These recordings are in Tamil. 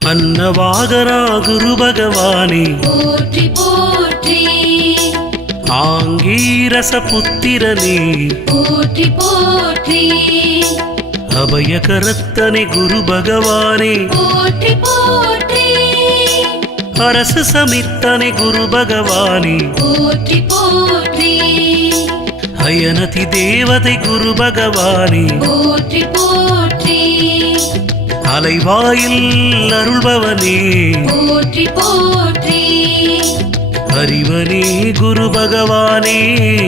अन्नवागरा गुरु भगवानी पोट्रि पोट्रि आंगीरस पुत्तिरने पोट्रि पोट्रि अभयकरत्तने गुरु भगवानी पोट्रि पोट्रि अरस समित्तने गुरु भगवानी पोट्रि पोट्रि अयनति देवते गुरु भगवानी पोट्रि पोट्रि அலைவாயில் அருள்பவனே पोट्रि पोट्रि அறிவனே குரு பகவானே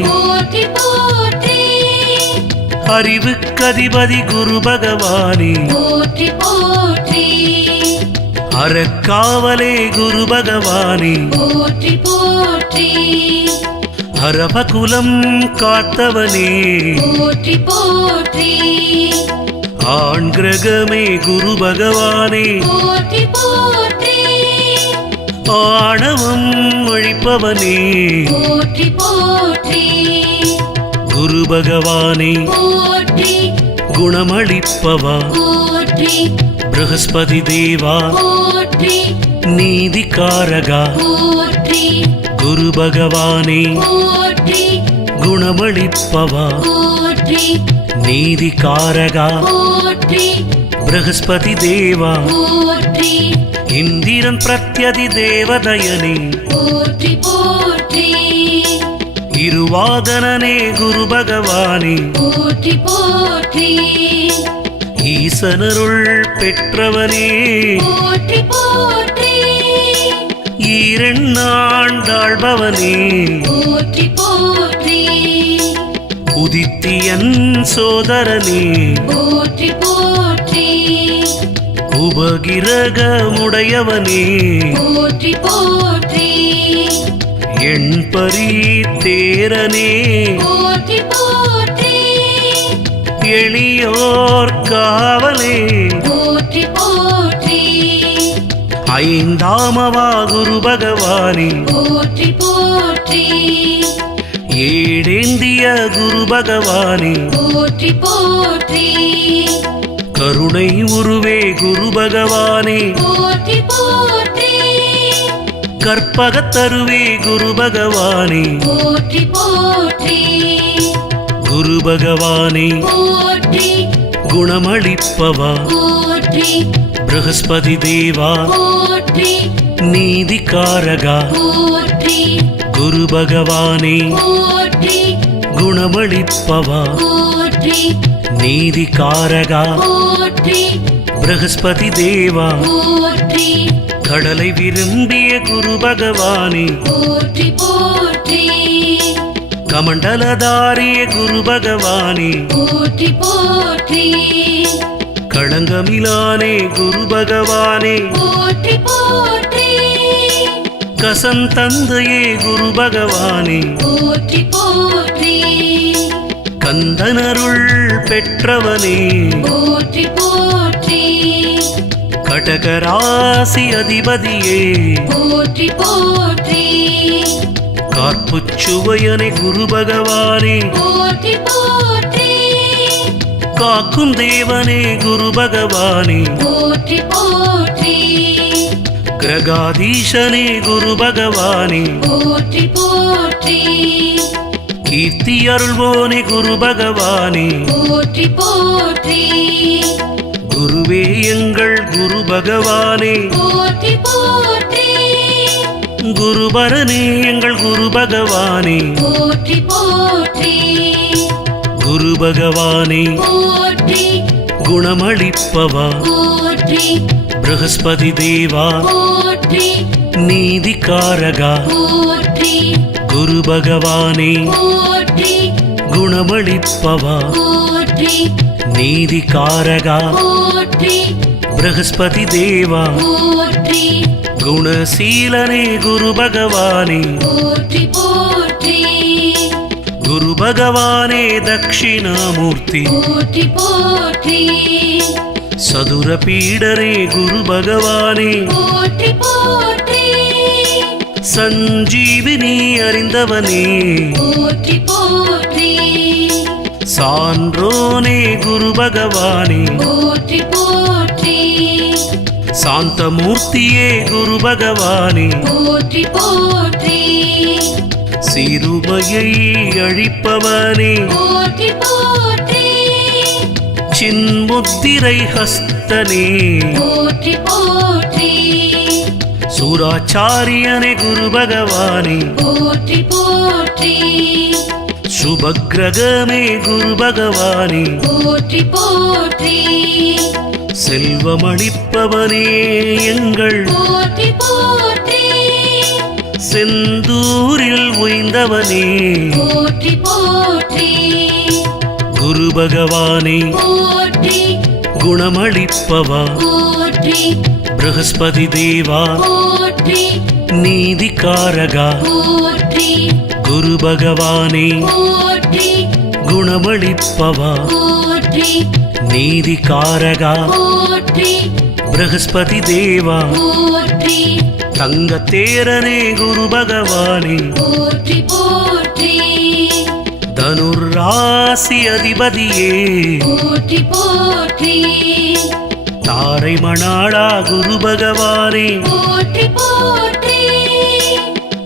पोट्रि पोट्रि அறிவுக்கதிபதி குரு பகவானே पोट्रि पोट्रि அறக்காவலே குரு பகவானே पोट्रि पोट्रि அரபகுலம் காத்தவனே पोट्रि पोट्रि ஆண் கிரகமே குரு பகவானே पोट्रि पोट्रि ஆணவம் ஒழிப்பவனே पोट्रि पोट्रि குரு பகவானே पोट्रि குணமளிப்பவா पोट्रि ப்ரஹஸ்பதி தேவா पोट्रि நீதிகாரகா पोट्रि குரு பகவானே पोट्रि குணமளிப்பவா पोट्रि நீதிகாரகா पोट्रि ப்ரஹஸ்பதி தேவா पोट्रि இந்திரன் பிரத்யதி தேவதயனே पोट्रि पोट्रि இருவாதனனே குரு பகவானே पोट्रि पोट्रि ஈசனருள் பெற்றவனே पोट्रि पोट्रि ஈரெண்ணாண்டாள்பவனே पोट्रि पोट्रि உதித்தியன் சோதரனே पोट्रि पोट्रि உபகிரகமுடையவனே पोट्रि पोट्रि எண்பரி தேரனே पोट्रि पोट्रि எளியோர் காவலே पोट्रि पोट्रि ஐந்தாமவா குரு பகவானே पोट्रि पोट्रि ஏடேந்திய குரு பகவானே पोट्रि पोट्रि கருணை உருவே குரு பகவானே पोट्रि पोट्रि கற்பகத்தருவே குரு பகவானே पोट्रि पोट्रि குரு பகவானே पोट्रि குணமளிப்பவா पोट्रि ப்ரஹஸ்பதி தேவா पोट्रि நீதிகாரகா पोट्रि குரு பகவானே पोट्रि குணமளிப்பவா पोट्रि நீதிகாரகா पोट्रि ப்ரஹஸ்பதி தேவா पोट्रि கடலை விரும்பிய குரு பகவானே पोट्रि पोट्रि கமண்டலதாரிய குரு பகவானே पोट्रि पोट्रि களங்கமிலானே குரு பகவானே पोट्रि पोट्रि கசந்தந்தையே குரு பகவானே पोट्रि पोट्रि கந்தனருள் பெற்றவனே पोट्रि पोट्रि கடகராசி அதிபதியே पोट्रि पोट्रि கார்ப்புச்சுவையனே குரு பகவானே पोट्रि पोट्रि காக்கும் தேவனே குரு பகவானே पोट्रि पोट्रि கிரகாதீசனே குரு பகவானே पोट्रि पोट्रि கீர்த்தி அருள்வோனே குரு பகவானே पोट्रि पोट्रि குருவே எங்கள் குரு பகவானே पोट्रि पोट्रि குருபரனே எங்கள் குரு பகவானே पोट्रि पोट्रि குரு பகவானே पोट्रि குணமளிப்பவா पोट्रि ப்ரஹஸ்பதி தேவா पोट्रि நீதிகாரகா पोट्रि குரு பகவானே पोट्रि குணமளிப்பவா पोट्रि நீதிகாரகா पोट्रि ப்ரஹஸ்பதி தேவா पोट्रि குணசீலனே குரு பகவானே पोट्रि पोट्रि குரு பகவானே தட்சிணாமூர்த்தி पोट्रि पोट्रि சதுர பீடரே குரு பகவானே पोट्रि पोट्रि சஞ்சீவினி அறிந்தவனே पोट्रि पोट्रि சான்றோனே குரு பகவானே पोट्रि पोट्रि சாந்தமூர்த்தியே குரு பகவானே போற்றி போற்றி சிறுமையை அழிப்பவனே போற்றி போற்றி சின்முத்திரை ஹஸ்தனே போற்றி போற்றி சூராச்சாரியனே குரு பகவானே போற்றி போற்றி சுபக்கிரகமே குரு பகவானே போற்றி போற்றி செல்வமளிப்பவனே எங்கள் போற்றி போற்றி செந்தூரில் உய்ந்தவனே போற்றி போற்றி குரு பகவானே போற்றி குணமளிப்பவா போற்றி ப்ரஹஸ்பதி தேவா போற்றி நீதிகாரகா போற்றி குரு பகவானே போற்றி குணமளிப்பவா போற்றி நீதிகாரகா போற்றி ப்ரஹஸ்பதி தேவா போற்றி தங்கத்தேரனே குரு பகவானே போற்றி போற்றி தனுராசி அதிபதியே போற்றி போற்றி தாரை மணாளா குரு பகவானே போற்றி போற்றி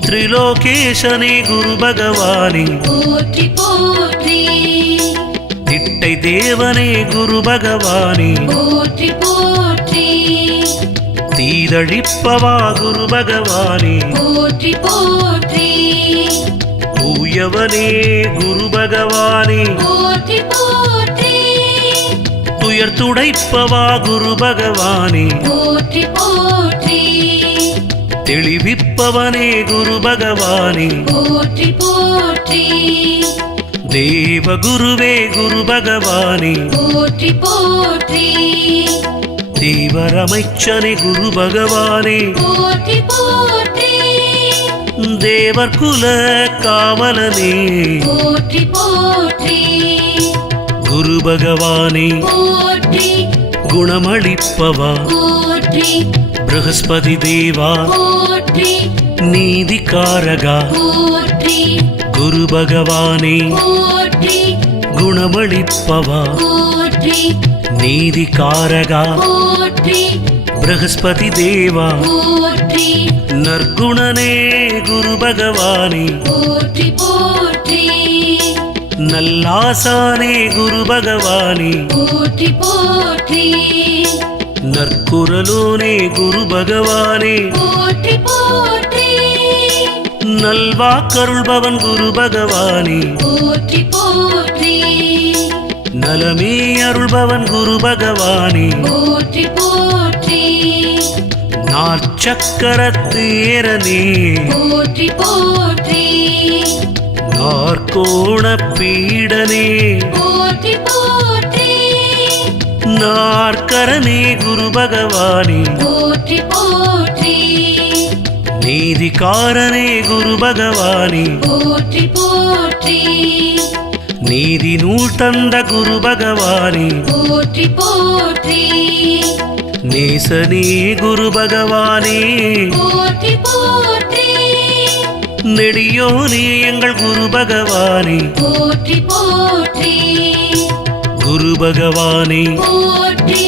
திரிலோகேசனே குரு பகவானே போற்றி போற்றி திட்டை தேவனே குரு பகவானே போற்றி போற்றி தீதழிப்பவா குரு பகவானே போற்றி போற்றி தூயவனே குரு பகவானே போற்றி போற்றி துயர் துடைப்பவா குரு பகவானே போற்றி போற்றி தெளிவிப்பவனே குரு பகவானே போற்றி போற்றி தேவகுருவே குரு பகவானே போற்றி போற்றி தேவரமைச்சனே குரு பகவானே போற்றி போற்றி தேவர் குல காவலனே போற்றி போற்றி குரு பகவானே போற்றி குணமளிப்பவா போற்றி ப்ரஹஸ்பதி தேவா போற்றி நீதிகாரகா போற்றி குரு பகவானே போற்றி குணமளிப்பவா போற்றி நீதிகாரகா போற்றி ப்ரஹஸ்பதி தேவா போற்றி நற்குணனே குரு பகவானே போற்றி போற்றி நல்லாசானே குரு பகவானே போற்றி போற்றி நற்குரலோனே குரு பகவானே போற்றி போற்றி நல்வாக்கருள்பவன் குரு பகவானே போற்றி போற்றி நலமே அருள்பவன் குரு பகவானே போற்றி போற்றி நாற்சக்கரத்தேரனே போற்றி போற்றி நாற்கோண பீடனே போற்றி போற்றி நாற்கரனே குரு பகவானே போற்றி போற்றி நீதிகாரனே குரு பகவானே போற்றி போற்றி நீதி நூல் தந்த குரு பகவானே போற்றி போற்றி நேசனே குரு பகவானே போற்றி போற்றி நெடியோனே எங்கள் குரு பகவானே போற்றி போற்றி குரு பகவானே போற்றி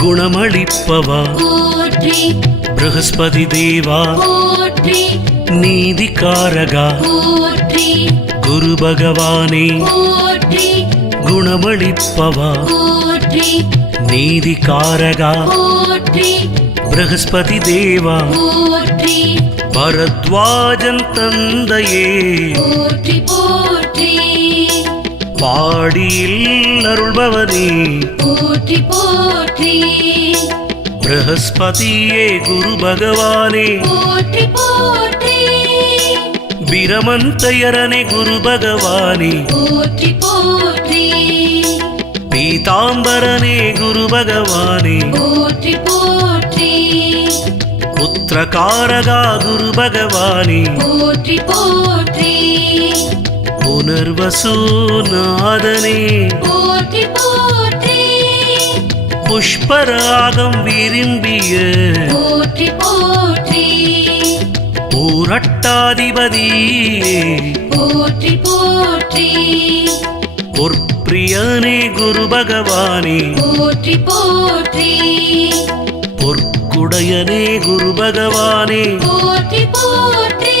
குணமளிப்பவா போற்றி ப்ரஹஸ்பதி தேவா போற்றி நீதிகாரகா போற்றி குரு பகவானே போற்றி குணமளிப்பவா போற்றி நீதிகாரகா போற்றி ப்ரஹஸ்பதி தேவா போற்றி பரத்வாஜன் தந்தையே போற்றி போற்றி பாடியில் அருள்பவனே போற்றி போற்றி ப்ரஹஸ்பதியே குரு பகவானே போற்றி போற்றி பிரமந்தயரனே குரு பகவானே போற்றி போற்றி பீதாம்பரனே குரு பகவானே போற்றி போற்றி புத்திரகாரகா குரு பகவானே போற்றி போற்றி புனர்வசுநாதனே போற்றி போற்றி புஷ்பராகம் விரும்பிய போற்றி போற்றி பூரட்டாதிபதியே போற்றி போற்றி பொற்பிரியனே குரு பகவானே போற்றி போற்றி பொற்கு உடையனே குரு பகவானே போற்றி போற்றி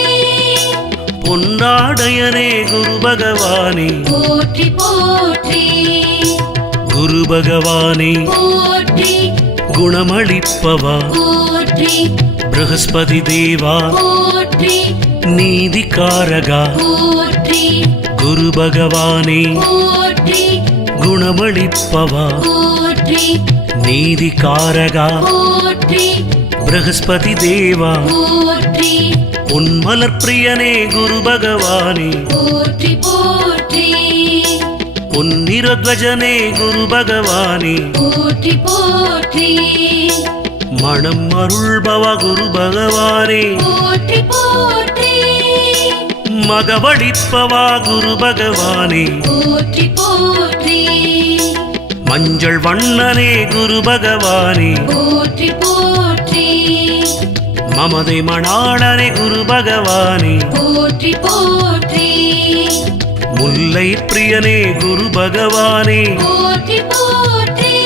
பொன்னாடையனே குரு பகவானே போற்றி போற்றி குரு பகவானே போற்றி குணமளிப்பவா போற்றி ப்ரஹஸ்பதி தேவா போற்றி நீதிகாரகா போற்றி குரு பகவானே போற்றி குணமளிப்பவா போற்றி நீதிகாரகா போற்றி ப்ரஹஸ்பதி தேவா போற்றி உன்மலர் பிரியனே குரு பகவானே போற்றி போற்றி பொன்னிறத்வஜனே குரு பகவானே போற்றி போற்றி மணம் அருள்பவா குரு பகவானே போற்றி போற்றி மகவளிப்பவா குரு பகவானே போற்றி போற்றி மஞ்சள் வண்ணனே குரு பகவானே போற்றி போற்றி மமதை மணாளனே குரு பகவானே போற்றி போற்றி முல்லை பிரியனே குரு பகவானே போற்றி போற்றி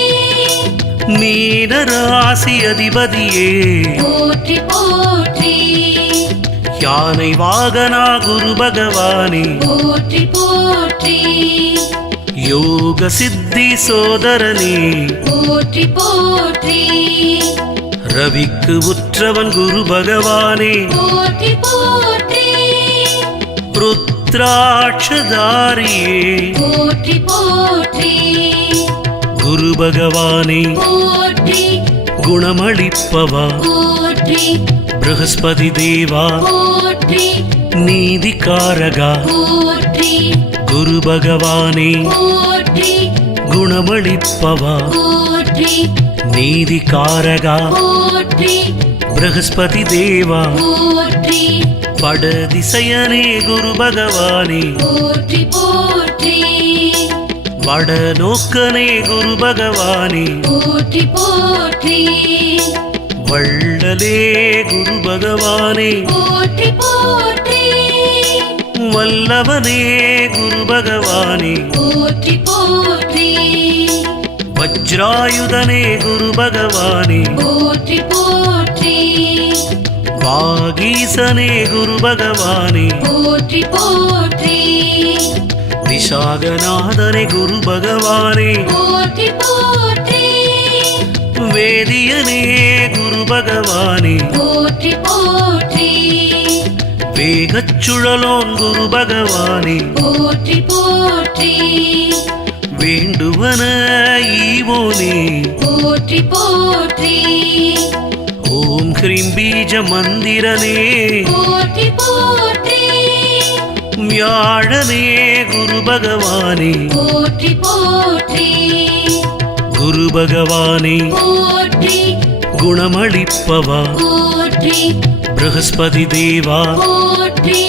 மீனராசி அதிபதியே போற்றி போற்றி யானை வாகனா குரு பகவானே போற்றி போற்றி யோக சித்தி சோதரனே போற்றி போற்றி ரவிக்கு உற்றவன் குரு பகவானே போற்றி போற்றி ருத்ராட்சதாரியே போற்றி போற்றி குரு பகவானே போற்றி குணமளிப்பவா போற்றி ப்ரஹஸ்பதி தேவா போற்றி நீதிகாரகா போற்றி குரு பகவானே போற்றி குணமளிப்பவா போற்றி நீதிகாரகா போற்றி ப்ரஹஸ்பதி தேவா போற்றி வடதிசையனே குரு பகவானே போற்றி போற்றி வடநோக்கனே குரு பகவானே போற்றி போற்றி வள்ளலே குரு பகவானே போற்றி போற்றி வல்லவனே குரு பகவானே போற்றி போற்றி வஜ்ராயுதனே குரு பகவானே போற்றி போற்றி வாகீசனே குரு பகவானே போற்றி போற்றி விஷாகநாதனே குரு பகவானே போற்றி போற்றி வேதியனே குரு பகவானே போற்றி போற்றி வேகச்சுழலோன் குரு பகவானே போற்றி போற்றி வேண்டுவன ஈவோனே போற்றி போற்றி ஓம் ஹ்ரீம் பீஜ மந்திரனே போற்றி போற்றி வியாழனே குரு பகவானே போற்றி போற்றி குரு பகவானே போற்றி குணமளிப்பவா போற்றி ப்ரஹஸ்பதி தேவா போற்றி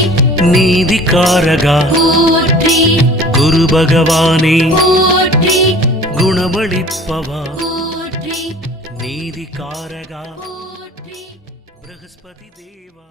நீதிகாரகா போற்றி குரு பகவானே போற்றி குணமளிப்பவா போற்றி நீதிகாரகா போற்றி ப்ரஹஸ்பதி தேவா